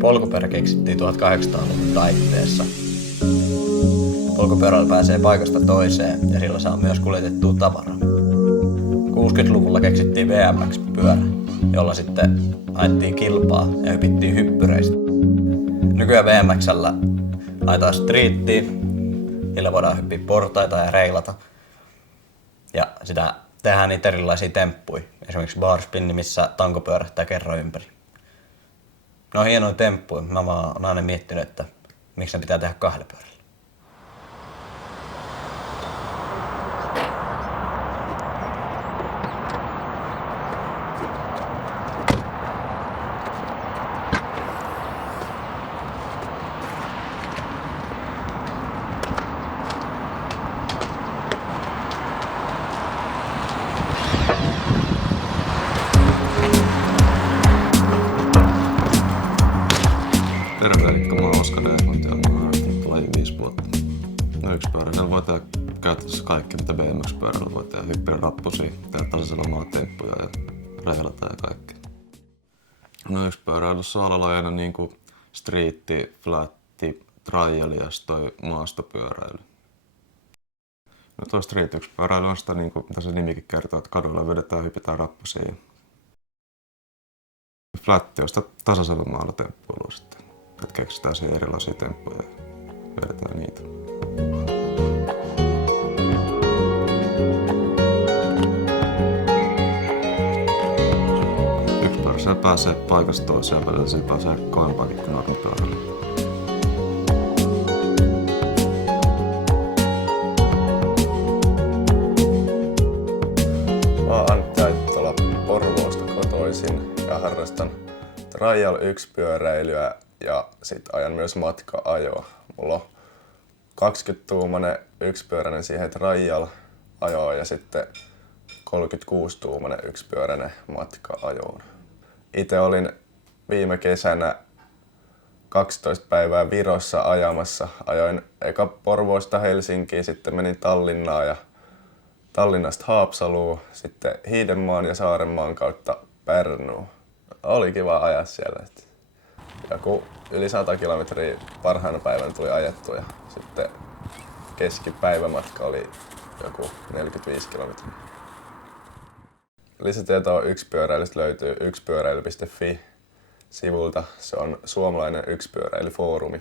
Polkupyörä keksittiin 1800-luvun taitteessa. Polkupyörällä pääsee paikasta toiseen ja sillä saa myös kuljetettua tavaraa. 60-luvulla keksittiin BMX-pyörä, jolla sitten ajettiin kilpaa ja hypittiin hyppyreistä. Nykyään BMX:llä ajetaan striittiin, millä voidaan hyppiä portaita ja reilata. Ja sitä tehdään niitä erilaisia temppuja, esimerkiksi barspin, missä tanko pyörähtää kerran ympäri. Ne on hienoja temppuja. Mä oon aina miettinyt, että miksi ne pitää tehdä kahdella pyörällä. Terve, eli mä oon Oskar Eklund ja mä oon harrastanut lajin 5 vuotta. No yksipyöräilyllä voi tehdä käytännössä kaikki, mitä BMX-pyöräilyllä voi tehdä. Hyppiä rappusia, tehdä tasaisella maatemppuja ja reilata ja kaikkea. No yksipyöräilyssä on alalajeina niinku striitti, flatti, trial ja toi maastopyöräily. No toi street yksipyöräily on sitä niinku, mitä se nimikin kertoo, että kadulla vedetään ja hypitään rappusia. Flatti on sitä tasaisella maalla temppuilua sitten. Että keksitään siihen erilaisia temppuja ja vedetään niitä. Yksipyöräisellä pääsee paikasta toiseen ja välillä sillä pääsee kauempaakin kuin normipyörällä. Mä oon Antti Aittola Porvoosta kotoisin ja harrastan trial yksipyöräilyä ja sit ajan myös matka-ajoa. Mulla on 20-tuumainen yksipyöräinen siihen trial-ajoon ja sitten 36-tuumainen yksipyöräinen matka-ajoon. Itse olin viime kesänä 12 päivää Virossa ajamassa. Ajoin eka Porvoosta Helsinkiin, sitten menin Tallinnaan ja Tallinnasta Haapsaluun, sitten Hiidenmaan ja Saarenmaan kautta Pärnuun. Oli kiva ajaa siellä. Joku yli 100 kilometriä parhaana päivänä tuli ajettua ja sitten keskipäivämatka oli joku 45 kilometriä. Lisätietoa yksipyöräilystä löytyy yksipyöräily.fi sivulta. Se on suomalainen yksipyöräilyfoorumi.